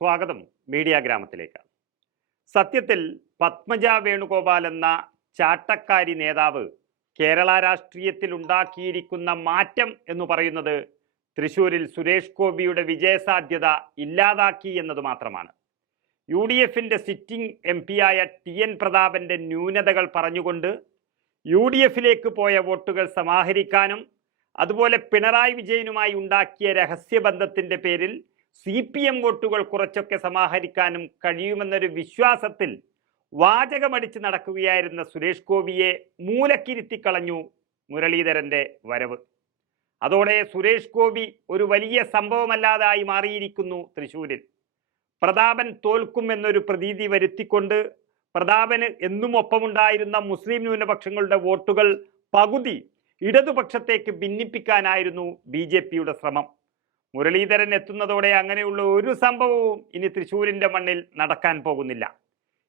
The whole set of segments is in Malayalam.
സ്വാഗതം മീഡിയ ഗ്രാമത്തിലേക്ക്. സത്യത്തിൽ പത്മജ വേണുഗോപാൽ എന്ന ചാട്ടക്കാരി നേതാവ് കേരള രാഷ്ട്രീയത്തിൽ ഉണ്ടാക്കിയിരിക്കുന്ന മാറ്റം എന്ന് പറയുന്നത് തൃശ്ശൂരിൽ സുരേഷ് ഗോപിയുടെ വിജയസാധ്യത ഇല്ലാതാക്കി എന്നത് മാത്രമാണ്. UDFിൻ്റെ സിറ്റിംഗ് MP ആയ TN പ്രതാപൻ്റെ ന്യൂനതകൾ പറഞ്ഞുകൊണ്ട് UDFിലേക്ക് പോയ വോട്ടുകൾ സമാഹരിക്കാനും അതുപോലെ പിണറായി വിജയനുമായി ഉണ്ടാക്കിയ രഹസ്യബന്ധത്തിൻ്റെ പേരിൽ CPM വോട്ടുകൾ കുറച്ചൊക്കെ സമാഹരിക്കാനും കഴിയുമെന്നൊരു വിശ്വാസത്തിൽ വാചകമടിച്ച് നടക്കുകയായിരുന്ന സുരേഷ് ഗോപിയെ മൂലക്കിരുത്തിക്കളഞ്ഞു മുരളീധരൻ്റെ വരവ്. അതോടെ സുരേഷ് ഗോപി ഒരു വലിയ സംഭവമല്ലാതായി മാറിയിരിക്കുന്നു തൃശ്ശൂരിൽ. പ്രതാപൻ തോൽക്കും എന്നൊരു പ്രതീതി വരുത്തിക്കൊണ്ട് പ്രതാപന് എന്നും ഒപ്പമുണ്ടായിരുന്ന മുസ്ലിം ന്യൂനപക്ഷങ്ങളുടെ വോട്ടുകൾ പകുതി ഇടതുപക്ഷത്തേക്ക് ഭിന്നിപ്പിക്കാനായിരുന്നു BJPയുടെ ശ്രമം. മുരളീധരൻ എത്തുന്നതോടെ അങ്ങനെയുള്ള ഒരു സംഭവവും ഇനി തൃശ്ശൂരിൻ്റെ മണ്ണിൽ നടക്കാൻ പോകുന്നില്ല.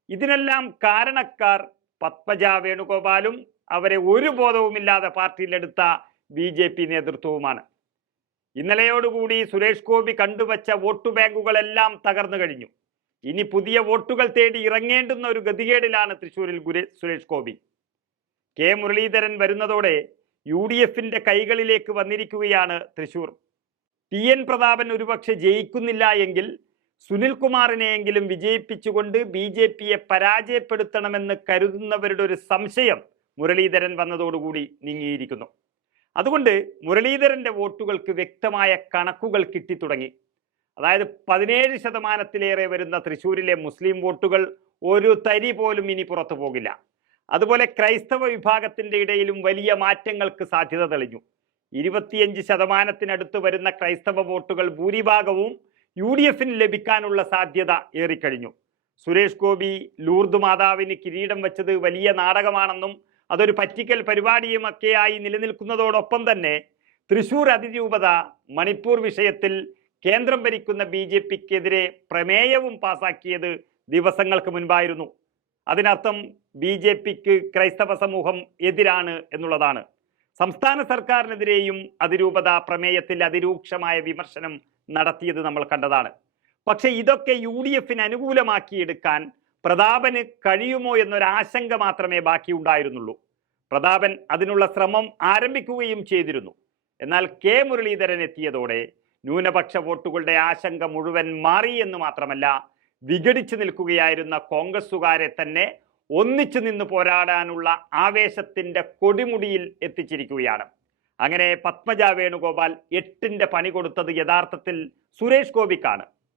ഇതിനെല്ലാം കാരണക്കാർ പത്മജ വേണുഗോപാലും അവരെ ഒരു ബോധവുമില്ലാതെ പാർട്ടിയിലെടുത്ത BJP നേതൃത്വവുമാണ്. ഇന്നലെയോടുകൂടി സുരേഷ് ഗോപി കണ്ടുവച്ച വോട്ട് ബാങ്കുകളെല്ലാം തകർന്നു കഴിഞ്ഞു. ഇനി പുതിയ വോട്ടുകൾ തേടി ഇറങ്ങേണ്ടുന്ന ഒരു ഗതികേടിലാണ് തൃശ്ശൂരിൽ സുരേഷ് ഗോപി. K മുരളീധരൻ വരുന്നതോടെ UDFിൻ്റെ കൈകളിലേക്ക് വന്നിരിക്കുകയാണ് തൃശ്ശൂർ. TN പ്രതാപൻ ഒരുപക്ഷെ ജയിക്കുന്നില്ല എങ്കിൽ സുനിൽകുമാറിനെയെങ്കിലും വിജയിപ്പിച്ചുകൊണ്ട് BJPയെ പരാജയപ്പെടുത്തണമെന്ന് കരുതുന്നവരുടെ ഒരു സംശയം മുരളീധരൻ വന്നതോടുകൂടി നീങ്ങിയിരിക്കുന്നു. അതുകൊണ്ട് മുരളീധരൻ്റെ വോട്ടുകൾക്ക് വ്യക്തമായ കണക്കുകൾ കിട്ടിത്തുടങ്ങി. അതായത് 17% വരുന്ന തൃശ്ശൂരിലെ മുസ്ലിം വോട്ടുകൾ ഒരു തരി പോലും ഇനി പുറത്തു പോകില്ല. അതുപോലെ ക്രൈസ്തവ വിഭാഗത്തിൻ്റെ ഇടയിലും വലിയ മാറ്റങ്ങൾക്ക് സാധ്യത തെളിഞ്ഞു. 25% വരുന്ന ക്രൈസ്തവ വോട്ടുകൾ ഭൂരിഭാഗവും UDFിന് ലഭിക്കാനുള്ള സാധ്യത ഏറിക്കഴിഞ്ഞു. സുരേഷ് ഗോപി ലൂർദ് മാതാവിന് കിരീടം വെച്ചത് വലിയ നാടകമാണെന്നും അതൊരു പറ്റിക്കൽ പരിപാടിയുമൊക്കെയായി നിലനിൽക്കുന്നതോടൊപ്പം തന്നെ തൃശ്ശൂർ അതിരൂപത മണിപ്പൂർ വിഷയത്തിൽ കേന്ദ്രം ഭരിക്കുന്ന BJPക്കെതിരെ പ്രമേയവും പാസാക്കിയത് ദിവസങ്ങൾക്ക് മുൻപായിരുന്നു. അതിനർത്ഥം BJPക്ക് ക്രൈസ്തവ സമൂഹം എതിരാണ് എന്നുള്ളതാണ്. സംസ്ഥാന സർക്കാരിനെതിരെയും അതിരൂപത പ്രമേയത്തിൽ അതിരൂക്ഷമായ വിമർശനം നടത്തിയത് നമ്മൾ കണ്ടതാണ്. പക്ഷെ ഇതൊക്കെ UDFിന് അനുകൂലമാക്കിയെടുക്കാൻ പ്രതാപന് കഴിയുമോ എന്നൊരാശങ്ക മാത്രമേ ബാക്കിയുണ്ടായിരുന്നുള്ളൂ. പ്രതാപൻ അതിനുള്ള ശ്രമം ആരംഭിക്കുകയും ചെയ്തിരുന്നു. എന്നാൽ K മുരളീധരൻ എത്തിയതോടെ ന്യൂനപക്ഷ വോട്ടുകളുടെ ആശങ്ക മുഴുവൻ മാറി എന്ന് മാത്രമല്ല, വിഘടിച്ചു നിൽക്കുകയായിരുന്ന കോൺഗ്രസുകാരെ തന്നെ ഒന്നിച്ചു നിന്ന് പോരാടാനുള്ള ആവേശത്തിൻ്റെ കൊടിമുടിയിൽ എത്തിച്ചിരിക്കുകയാണ്. അങ്ങനെ പത്മജ വേണുഗോപാൽ 8ന്റെ പണി കൊടുത്തത് യഥാർത്ഥത്തിൽ സുരേഷ് ഗോപിക്കാണ്.